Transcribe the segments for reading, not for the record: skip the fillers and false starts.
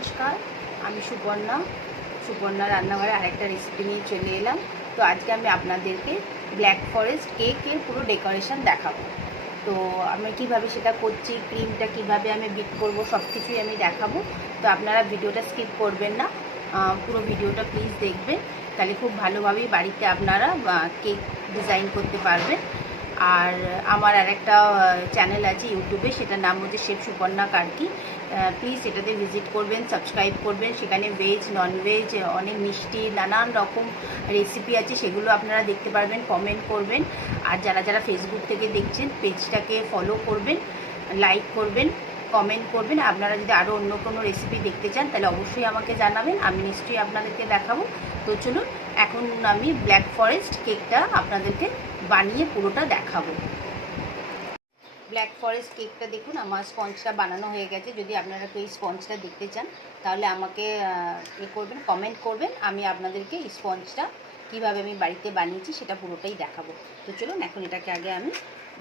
নমস্কার, আমি সুপর্ণা রান্নাঘরে আরেকটা রেসিপি নিয়ে চলে এলাম। তো আজকে আমি আপনাদেরকে ব্ল্যাক ফরেস্ট কেকের পুরো ডেকোরেশন দেখাবো। তো আমি কিভাবে সেটা করছি, ক্রিমটা কিভাবে আমি বিট করব, সব কিছুই আমি দেখাবো। তো আপনারা ভিডিওটা স্কিপ করবেন না, পুরো ভিডিওটা প্লিজ দেখবেন, তাহলে খুব ভালোভাবেই বাড়িতে আপনারা কেক ডিজাইন করতে পারবেন। আর আমার আরেকটা চ্যানেল আছে ইউটিউবে, সেটার নাম হচ্ছে শেফ সুপর্ণা কার্কি। প্লিজ এটাতে ভিজিট করবেন, সাবস্ক্রাইব করবেন। সেখানে ভেজ ননভেজ অনেক মিষ্টি নানান রকম রেসিপি আছে, সেগুলো আপনারা দেখতে পারবেন, কমেন্ট করবেন। আর যারা যারা ফেসবুক থেকে দেখছেন পেজটাকে ফলো করবেন, লাইক করবেন, কমেন্ট করবেন। আপনারা যদি আরও অন্য কোনো রেসিপি দেখতে চান তাহলে অবশ্যই আমাকে জানাবেন, আমি নিশ্চয়ই আপনাদেরকে দেখাবো। তো চলুন এখন আমি ব্ল্যাক ফরেস্ট কেকটা আপনাদেরকে বানিয়ে পুরোটা দেখাবো। ব্ল্যাক ফরেস্ট কেকটা দেখুন, আমার স্পঞ্জটা বানানো হয়ে গেছে। যদি আপনারা এই স্পঞ্জটা দেখতে চান তাহলে আমাকে করবেন, কমেন্ট করবেন, আমি আপনাদেরকে এই স্পঞ্জটা কীভাবে আমি বাড়িতে বানিয়েছি সেটা পুরোটাই দেখাবো। তো চলুন এখন এটাকে আগে আমি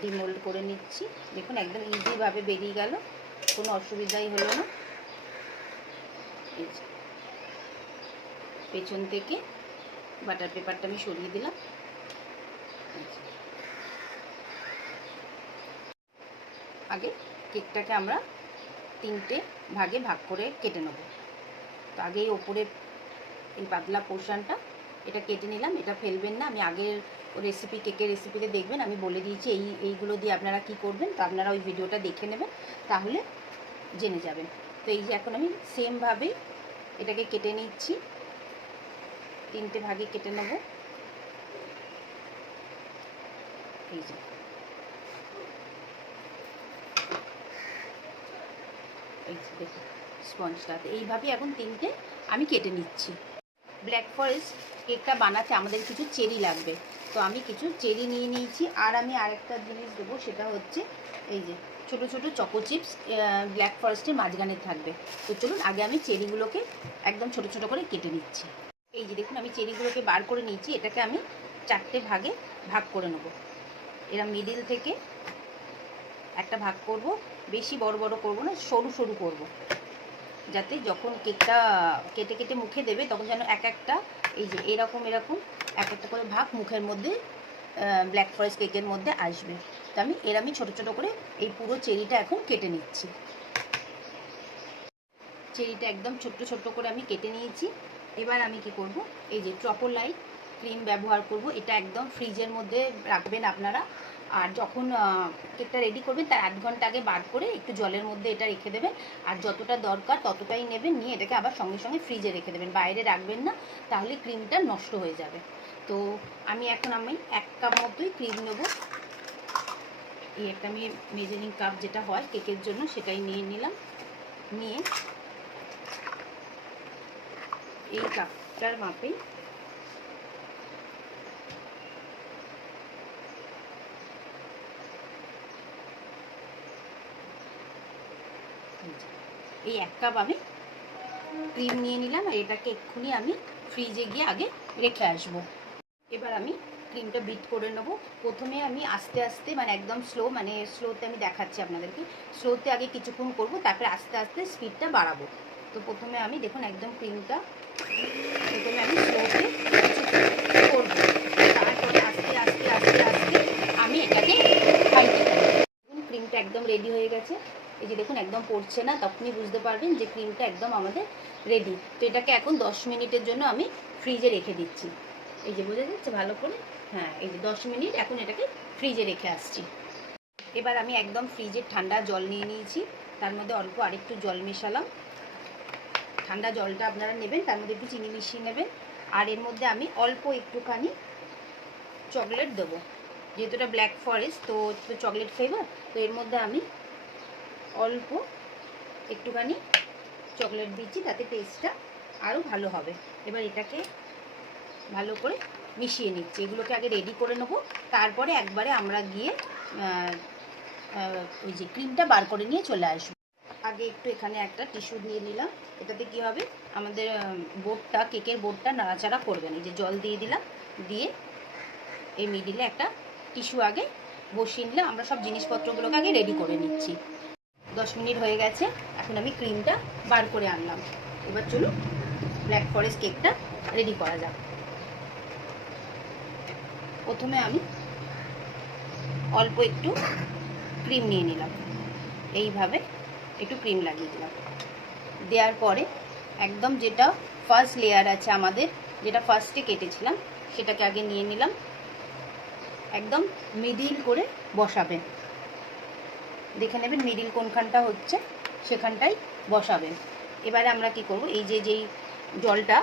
ডিমোল্ড করে নিচ্ছি। দেখুন একদম ইজিভাবে বেরিয়ে গেল, কোনো অসুবিধাই হলো না। পেছন থেকে বাটার পেপারটা আমি সরিয়ে দিলাম। আগে কেকটাকে আমরা 3টে ভাগে ভাগ করে কেটে নেব। তো আগে এই ওপরে এই পাতলা পোর্শনটা এটা কেটে নিলাম, এটা ফেলবেন না। আমি আগের কেকের রেসিপিতে দেখবেন আমি বলে দিয়েছি এইগুলো দিয়ে আপনারা কি করবেন। তো আপনারা ওই ভিডিওটা দেখে নেবেন, তাহলে জেনে যাবেন। তো এই যে এখন আমি সেমভাবে এটাকে কেটে নিচ্ছি, 3টে ভাগে কেটে নেব। এই যে দেখুন স্পঞ্জটাতে এইভাবেই এখন 3টে আমি কেটে নিচ্ছি। ব্ল্যাক ফরেস্ট কেকটা বানাতে আমাদের কিছু চেরি লাগবে, তো আমি কিছু চেরি নিয়ে নিয়েছি। আর আমি আরেকটা জিনিস দেবো, সেটা হচ্ছে এই যে ছোটো ছোটো চকো চিপস ব্ল্যাক ফরেস্টের মাঝখানে থাকবে। তো চলুন আগে আমি চেরিগুলোকে একদম ছোটো ছোটো করে কেটে নিচ্ছি। এই যে দেখুন আমি চেরিগুলোকে বার করে নিয়েছি, এটাকে আমি 4টে ভাগে ভাগ করে নেব। এরা মিডিল থেকে একটা ভাগ করব, বেশি বড় বড় করব না, সরু সরু করব, যাতে যখন কেকটা কেটে কেটে মুখে দেবে তখন যেন এক একটা এই যে এরকম এক একটা করে ভাগ মুখের মধ্যে ব্ল্যাক ফরেস্ট কেকের মধ্যে আসবে। তো আমি ছোটো ছোটো করে এই পুরো চেরিটা এখন কেটে নিচ্ছি। চেরিটা একদম ছোট্ট ছোট্ট করে আমি কেটে নিয়েছি। এবার আমি কি করব, এই যে ট্রপোলাইট ক্রিম ব্যবহার করব। এটা একদম ফ্রিজের মধ্যে রাখবেন আপনারা। আর যখন কেকটা রেডি করবেন তার 8 ঘন্টা আগে বার করে একটু জলের মধ্যে এটা রেখে দেবেন। আর যতটা দরকার ততটাই নেবেন, নিয়ে এটাকে আবার সঙ্গে সঙ্গে ফ্রিজে রেখে দেবেন, বাইরে রাখবেন না, তাহলে ক্রিমটা নষ্ট হয়ে যাবে। তো আমি 1 কাপ মতোই ক্রিম নেব। এই একটা আমি মেজারিং কাপ যেটা হয় কেকের জন্য সেটাই নিয়ে নিলাম। নিয়ে এই কাপটার মাপেই এই 1 কাপ আমি ক্রিম নিয়ে নিলাম। আর এটাকে এক্ষুনি আমি ফ্রিজে গিয়ে আগে রেখে আসব। এবার আমি ক্রিমটা বিট করে নেব। প্রথমে আমি আস্তে আস্তে একদম স্লোতে আমি দেখাচ্ছি আপনাদেরকে। স্লোতে আগে কিছুক্ষণ করব, তারপরে আস্তে আস্তে স্পিডটা বাড়াবো। তো প্রথমে আমি দেখুন একদম ক্রিমটা প্রথমে আমি স্লোতে করব, তারপরে আস্তে আস্তে আস্তে আস্তে আমি এটাকে হাইতে করব। ক্রিমটা একদম রেডি হয়ে গেছে। এই যে দেখুন একদম পড়ছে না, তখনই বুঝতে পারবেন যে ক্রিমটা একদম আমাদের রেডি। তো এটাকে এখন 10 মিনিটের জন্য আমি ফ্রিজে রেখে দিচ্ছি। এই যে বোঝা যাচ্ছে ভালো করে, হ্যাঁ এই যে 10 মিনিট এখন এটাকে ফ্রিজে রেখে আসছি। এবার আমি একদম ফ্রিজের ঠান্ডা জল নিয়ে নিয়েছি, তার মধ্যে অল্প আরেকটু জল মেশালাম। ঠান্ডা জলটা আপনারা নেবেন, তার মধ্যে একটু চিনি মিশিয়ে নেবেন। আর এর মধ্যে আমি অল্প একটুখানি চকলেট দেবো, যেহেতু এটা ব্ল্যাক ফরেস্ট তো চকলেট ফ্লেভার, তো এর মধ্যে আমি অল্প একটুখানি চকলেট দিচ্ছি, তাতে টেস্টটা আরও ভালো হবে। এবার এটাকে ভালো করে মিশিয়ে নিচ্ছি। এগুলোকে আগে রেডি করে নেবো, তারপরে একবারে আমরা গিয়ে ওই যে ক্রিমটা বার করে নিয়ে চলে আসবো। আগে একটু এখানে একটা টিস্যু দিয়ে নিলাম, এটাতে কি হবে আমাদের কেকের বোর্ডটা নাড়াচাড়া করবে না। এই যে জল দিয়ে দিলাম, দিয়ে এই মিডিলে একটা টিস্যু আগে বসিয়ে নিলাম। আমরা সব জিনিসপত্রগুলোকে আগে রেডি করে নিচ্ছি। 10 মিনিট হয়ে গেছে, এখন আমি ক্রিমটা বার করে আনলাম। এবার চলুন ব্ল্যাক ফরেস্ট কেকটা রেডি করা যাক। প্রথমে আমি অল্প একটু ক্রিম নিয়ে নিলাম, এইভাবে একটু ক্রিম লাগিয়ে দিলাম। দেওয়ার পরে একদম যেটা ফার্স্ট লেয়ার আছে আমাদের, যেটা ফার্স্টে কেটেছিলাম, সেটাকে আগে নিয়ে নিলাম। একদম মিডিল করে বসাবেন, দেখে নেবেন মিডিল কোনখানটা হচ্ছে সেখানটাই বসাবেন। এবারে আমরা কি করব, এই যে যেই জলটা,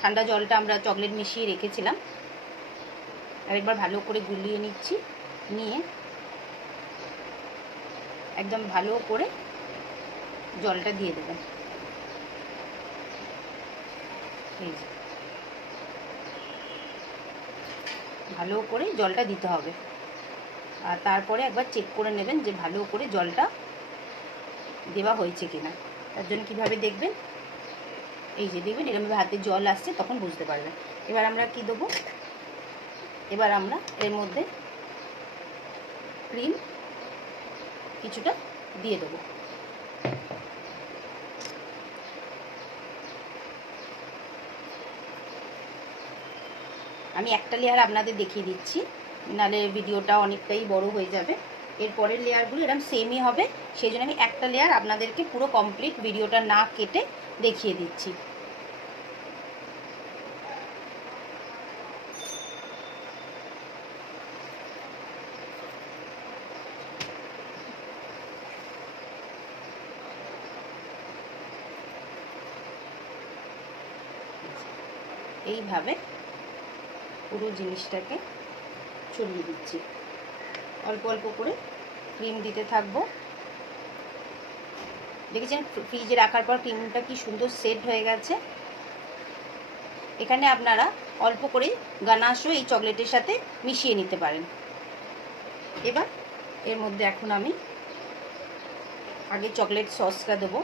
ঠান্ডা জলটা আমরা চকলেট মিশিয়ে রেখেছিলাম, আরেকবার ভালো করে গুলিয়ে নিচ্ছি। নিয়ে একদম ভালো করে জলটা দিয়ে দেবেন। এই যে ভালো করে জলটা দিতে হবে। আর তারপরে একবার চেক করে নেবেন যে ভালো করে জলটা দেওয়া হয়েছে কিনা। তার জন্য কীভাবে দেখবেন, এই যে দেখবেন এরকমভাবে হাতে জল আসছে, তখন বুঝতে পারবেন। এবার আমরা কি দেবো, এবার আমরা এর মধ্যে ক্রিম কিছুটা দিয়ে দেবো। আমি একটা লেয়ার আপনাদের দেখিয়ে দিচ্ছি, নাহলে ভিডিওটা অনেকটাই বড় হয়ে যাবে। এর পরের লেয়ারগুলো এরকম সেমই হবে, সেই জন্য আমি একটা লেয়ার আপনাদেরকে পুরো কমপ্লিট ভিডিওটা না কেটে দেখিয়ে দিচ্ছি। এইভাবে পুরো জিনিসটাকে ছড়িয়ে দিচ্ছি, অল্প অল্প করে ক্রিম দিতে থাকবো। দেখেছেন ফ্রিজে রাখার পর ক্রিমটা কি সুন্দর সেট হয়ে গেছে। এখানে আপনারা অল্প করে গানাশও এই চকলেটের সাথে মিশিয়ে নিতে পারেন। এবার এর মধ্যে এখন আমি আগে চকলেট সসটা দেবো।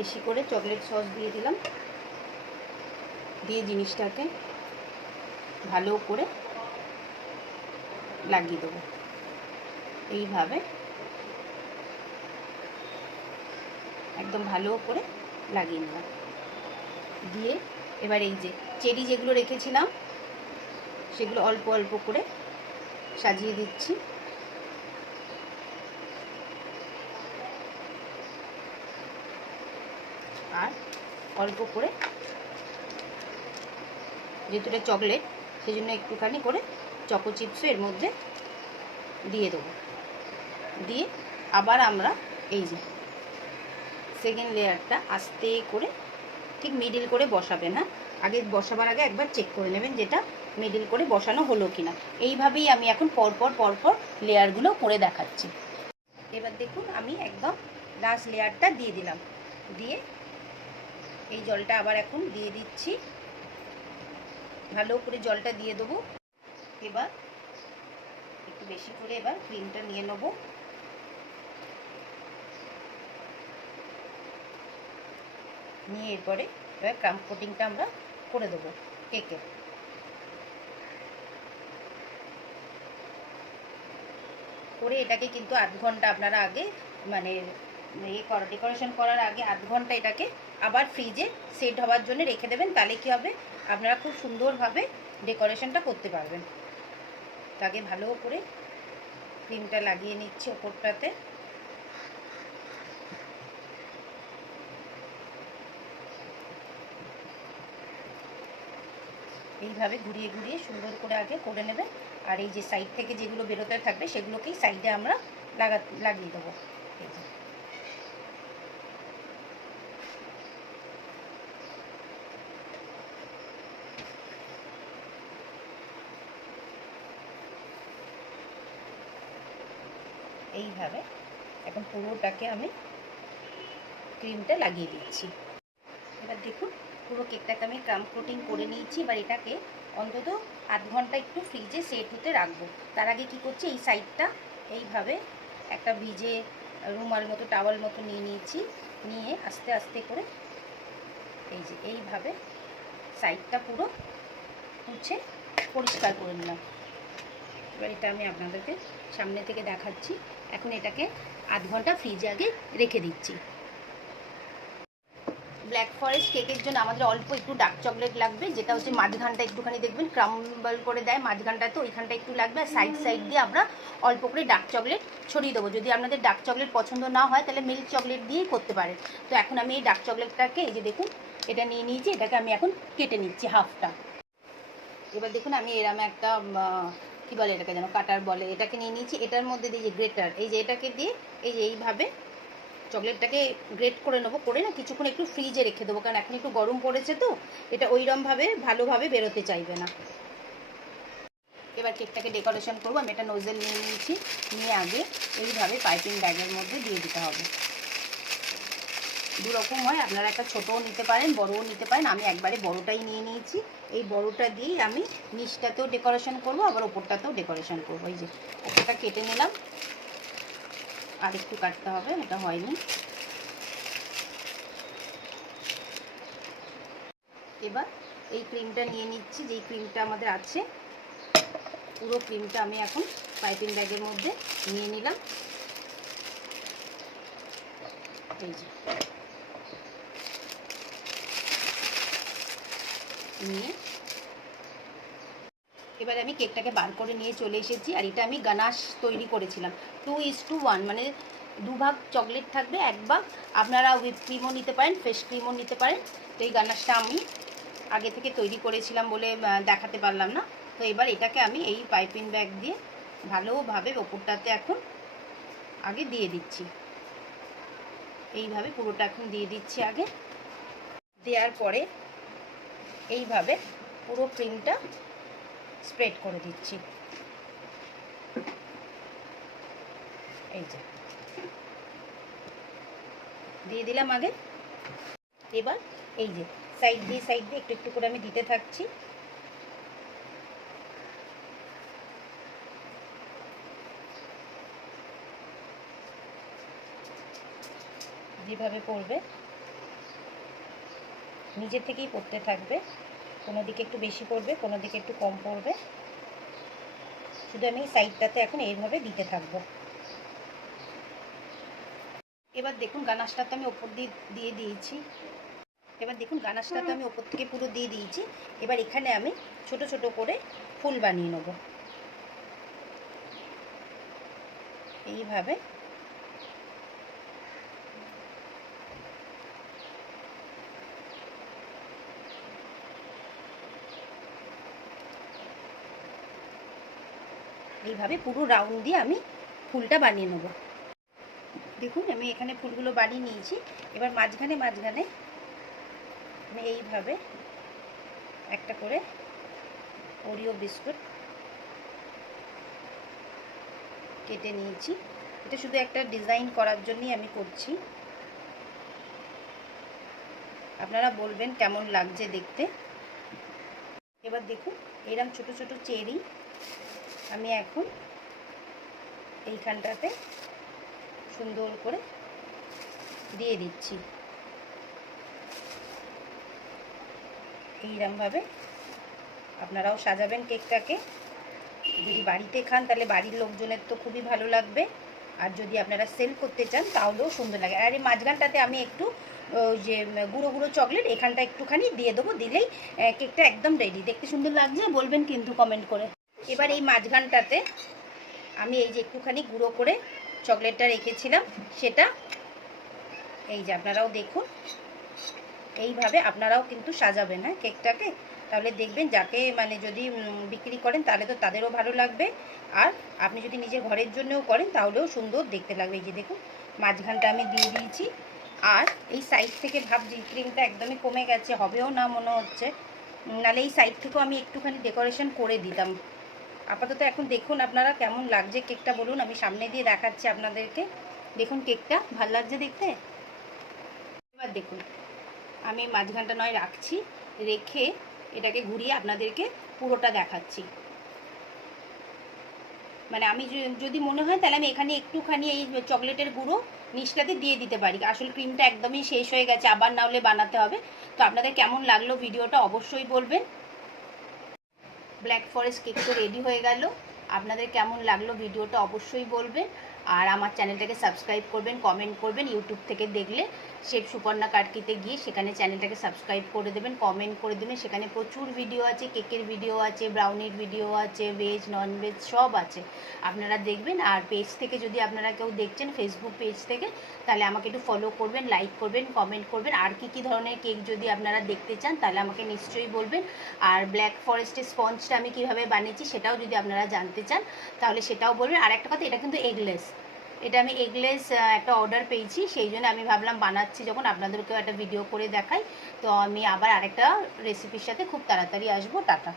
বেশি করে চকলেট সস দিয়ে দিলাম, দিয়ে জিনিসটাকে ভালো করে লাগিয়ে দেবো। এইভাবে একদম ভালো করে লাগিয়ে নিলাম। দিয়ে এবার এই যে চেরি যেগুলো রেখেছিলাম সেগুলো অল্প অল্প করে সাজিয়ে দিচ্ছি। আর অল্প করে, যেহেতু এটা চকলেট সেই জন্য একটুখানি করে চকো চিপসও এর মধ্যে দিয়ে দেবো। দিয়ে আবার আমরা এই যে সেকেন্ড লেয়ারটা আস্তে করে ঠিক মিডিল করে বসাবেন। হ্যাঁ, আগে বসাবার আগে একবার চেক করে নেবেন যেটা মিডিল করে বসানো হলো কিনা। এইভাবেই আমি এখন পরপর পরপর লেয়ারগুলো করে দেখাচ্ছি। এবার দেখুন আমি একদম লাস্ট লেয়ারটা দিয়ে দিলাম। দিয়ে এই জলটা আবার এখন দিয়ে দিচ্ছি, ভালো করে জলটা দিয়ে দেবো। এবার একটু বেশি করে এবার ক্রিমটা নিয়ে নেব। নিয়ে এরপরে এবার ক্রাম্প কোটিংটা আমরা করে দেবো কেকে। করে এটাকে কিন্তু আধ ঘন্টা আপনারা আগে মানে ডেকোরেশন করার আগে আধ ঘন্টা এটাকে আবার ফ্রিজে সেট হওয়ার জন্য রেখে দেবেন। তাহলে কী হবে, আপনারা খুব সুন্দরভাবে ডেকোরেশনটা করতে পারবেন। আগে ভালো করে ক্রিমটা লাগিয়ে নিচ্ছি ওপরটাতে। এইভাবে ঘুরিয়ে ঘুরিয়ে সুন্দর করে আগে করে নেবেন। আর এই যে সাইড থেকে যেগুলো বেরোতে থাকবে সেগুলোকেই সাইডে আমরা লাগিয়ে দেবো। এই যে এইভাবে এখন পুরোটাকে আমি ক্রিমটা লাগিয়ে দিচ্ছি। এবার দেখুন পুরো কেকটাকে আমি ক্রাম্প কোটিং করে নিয়েছি। এবার এটাকে অন্তত আধ ঘন্টা একটু ফ্রিজে সেট হতে রাখবো। তার আগে কি করছি, এই সাইডটা এইভাবে একটা ভিজে রুমাল মতো টাওয়াল মতো নিয়ে নিয়েছি। নিয়ে আস্তে আস্তে করে এই যে এইভাবে সাইডটা পুরো মুছে পরিষ্কার করে নিলাম। এবার এটা আমি আপনাদেরকে সামনে থেকে দেখাচ্ছি। এখন এটাকে আধ ঘন্টা ফ্রিজে আগে রেখে দিচ্ছি। ব্ল্যাক ফরেস্ট কেকের জন্য আমাদের অল্প একটু ডার্ক চকলেট লাগবে, যেটা হচ্ছে মাঝখানটা একটুখানি দেখবেন ক্রাম্বল করে দেয় মাঝখানটা, তো ওইখানটা একটু লাগবে। আর সাইড সাইড দিয়ে আমরা অল্প করে ডার্ক চকলেট ছড়িয়ে দেবো। যদি আপনাদের ডার্ক চকলেট পছন্দ না হয় তাহলে মিল্ক চকলেট দিয়েই করতে পারেন। তো এখন আমি এই ডার্ক চকলেটটাকে এই যে দেখুন এটা নিয়ে নিয়েছি, এটাকে আমি এখন কেটে নিচ্ছি হাফটা। এবার দেখুন আমি এরম একটা কী বলে এটাকে যেন কাটার বলে, এটাকে নিয়ে নিয়েছি। এটার মধ্যে দিয়ে যে গ্রেটার, এই যে এটাকে দিয়ে এই যে এইভাবে চকলেটটাকে গ্রেট করে নেবো, করে না কিছুক্ষণ একটু ফ্রিজে রেখে দেবো, কারণ এখন একটু গরম পড়েছে তো এটা ওইরমভাবে ভালোভাবে বেরোতে চাইবে না। এবার কেকটাকে ডেকোরেশন করবো। আমি একটা নোজেল নিয়ে নিয়েছি, নিয়ে আগে এইভাবে পাইপিং ব্যাগের মধ্যে দিয়ে দিতে হবে। দুরকম হয়, আপনারা একটা ছোটও নিতে পারেন বড়ও নিতে পারেন। আমি একবারে বড়টাই নিয়ে নিয়েছি। এই বড়টা দিয়েই আমি নিচটাতেও ডেকোরেশন করবো, আবার ওপরটাতেও ডেকোরেশন করবো। এই যে একটা কেটে নিলাম, আর একটু কাটতে হবে, এটা হয়নি। এবার এই ক্রিমটা নিয়ে নিচ্ছি, যেই ক্রিমটা আমাদের আছে পুরো ক্রিমটা আমি এখন পাইপিং ব্যাগের মধ্যে নিয়ে নিলাম। এই যে নিয়ে এবার আমি কেকটাকে বার করে নিয়ে চলে এসেছি। আর এটা আমি গানাশ তৈরি করেছিলাম 2:1, মানে 2 ভাগ চকলেট থাকবে, 1 ভাগ আপনারা হুইপ ক্রিমও নিতে পারেন, ফ্রেশ ক্রিমও নিতে পারেন। তো এই গানাশটা আমি আগে থেকে তৈরি করেছিলাম বলে দেখাতে পারলাম না। তো এবার এটাকে আমি এই পাইপিং ব্যাগ দিয়ে ভালোভাবে ওপরটাতে এখন আগে দিয়ে দিচ্ছি। এইভাবে পুরোটা এখন দিয়ে দিচ্ছি আগে। দেওয়ার পরে এইভাবে পুরো ক্রিমটা স্প্রেড করে দিচ্ছি। এই যে দিয়ে দিলাম আগে। এবার এই যে সাইড দিয়ে একটু একটু করে আমি দিতে থাকছি। যেভাবে পড়বে নিজে থেকেই পড়তে থাকবে, কোনো দিকে একটু বেশি পড়বে, কোনো দিকে একটু কম পড়বে। শুধু আমি সাইডটাতে এখন এইভাবে দিতে থাকবো। এবার দেখুন গানাশটা তো আমি ওপর দিয়ে দিয়েছি। এবার দেখুন গানাশটা তো আমি ওপর থেকে পুরো দিয়ে দিয়েছি। এবার এখানে আমি ছোট ছোট করে ফুল বানিয়ে নেব। এইভাবে পুরো রাউন্ড দিয়ে আমি ফুলটা বানিয়ে নেব। দেখুন আমি এখানে ফুলগুলো বানিয়ে নিয়েছি। এবার মাঝখানে আমি এইভাবে একটা করে ওরিও বিস্কুট কেটে নিয়েছি। এটা শুধু একটা ডিজাইন করার জন্যই আমি করছি। আপনারা বলবেন কেমন লাগছে দেখতে। এবার দেখুন এরকম ছোট ছোট চেরি আমি এখন এইখানটাতে সুন্দর করে দিয়ে দিচ্ছি। এইরকমভাবে আপনারাও সাজাবেন কেকটাকে। যদি বাড়িতে খান তাহলে বাড়ির লোকজনের তো খুবই ভালো লাগবে, আর যদি আপনারা সেল করতে চান তাহলেও সুন্দর লাগে। আর এই মাঝখানটাতে আমি একটু যে গুঁড়ো গুঁড়ো চকলেট এখানটা একটুখানি দিয়ে দেবো, দিলেই কেকটা একদম রেডি। দেখতে সুন্দর লাগছে বলবেন কিন্তু কমেন্ট করে। এবার এই মাঝখানটাতে আমি এই যে একটুখানি গুঁড়ো করে চকলেটটা রেখেছিলাম সেটা এই যে আপনারাও দেখুন এইভাবে আপনারাও কিন্তু সাজাবেন হ্যাঁ কেকটাকে। তাহলে দেখবেন যাকে মানে যদি বিক্রি করেন তাহলে তো তাদেরও ভালো লাগবে, আর আপনি যদি নিজের ঘরের জন্যও করেন তাহলেও সুন্দর দেখতে লাগবে। এই যে দেখুন মাঝখানটা আমি দিয়ে দিয়েছি। আর এই সাইড থেকে ভাবছি ক্রিমটা একদমই কমে গেছে, হবেও না মনে হচ্ছে, নাহলে এই সাইড থেকেও আমি একটুখানি ডেকোরেশন করে দিতাম। আপাতত এখন দেখুন আপনারা কেমন লাগছে কেকটা বলুন, আমি সামনে দিয়ে দেখাচ্ছি আপনাদেরকে। দেখুন কেকটা ভালো লাগছে দেখতে। এবার দেখুন আমি মাঝখানটা নয় রাখছি, রেখে এটাকে ঘুরিয়ে আপনাদেরকে পুরোটা দেখাচ্ছি। মানে আমি যদি মনে হয় তাহলে আমি এখানে একটুখানি এই চকলেটের গুঁড়ো নিচটাতে দিয়ে দিতে পারি। আসল ক্রিমটা একদমই শেষ হয়ে গেছে, আবার না হলে বানাতে হবে। তো আপনাদের কেমন লাগলো ভিডিওটা অবশ্যই বলবেন। ব্ল্যাক ফরেস্ট কেক তো রেডি হয়ে গেল। আপনাদের কেমন লাগলো ভিডিওটা অবশ্যই বলবেন। আর আমার চ্যানেলটাকে সাবস্ক্রাইব করবেন, কমেন্ট করবেন। ইউটিউব থেকে দেখলে শেফ সুপর্ণা কাটকিতে গিয়ে সেখানে চ্যানেলটাকে সাবস্ক্রাইব করে দেবেন, কমেন্ট করে দেবেন। সেখানে প্রচুর ভিডিও আছে, কেকের ভিডিও আছে, ব্রাউনির ভিডিও আছে, ভেজ ননভেজ সব আছে, আপনারা দেখবেন। আর পেজ থেকে যদি আপনারা কেউ দেখছেন, ফেসবুক পেজ থেকে, তাহলে আমাকে একটু ফলো করবেন, লাইক করবেন, কমেন্ট করবেন। আর কী ধরনের কেক যদি আপনারা দেখতে চান তাহলে আমাকে নিশ্চয়ই বলবেন। আর ব্ল্যাক ফরেস্টের স্পঞ্জটা আমি কীভাবে বানিয়েছি সেটাও যদি আপনারা জানতে চান তাহলে সেটাও বলবেন। আর একটা কথা, এটা কিন্তু এগলেস, এটা আমি এগলেস একটা অর্ডার পেয়েছি, সেই জন্য আমি ভাবলাম বানাচ্ছি যখন আপনাদেরকেও একটা ভিডিও করে দেখাই। তো আমি আবার আরেকটা রেসিপির সাথে খুব তাড়াতাড়ি আসবো। টাটা।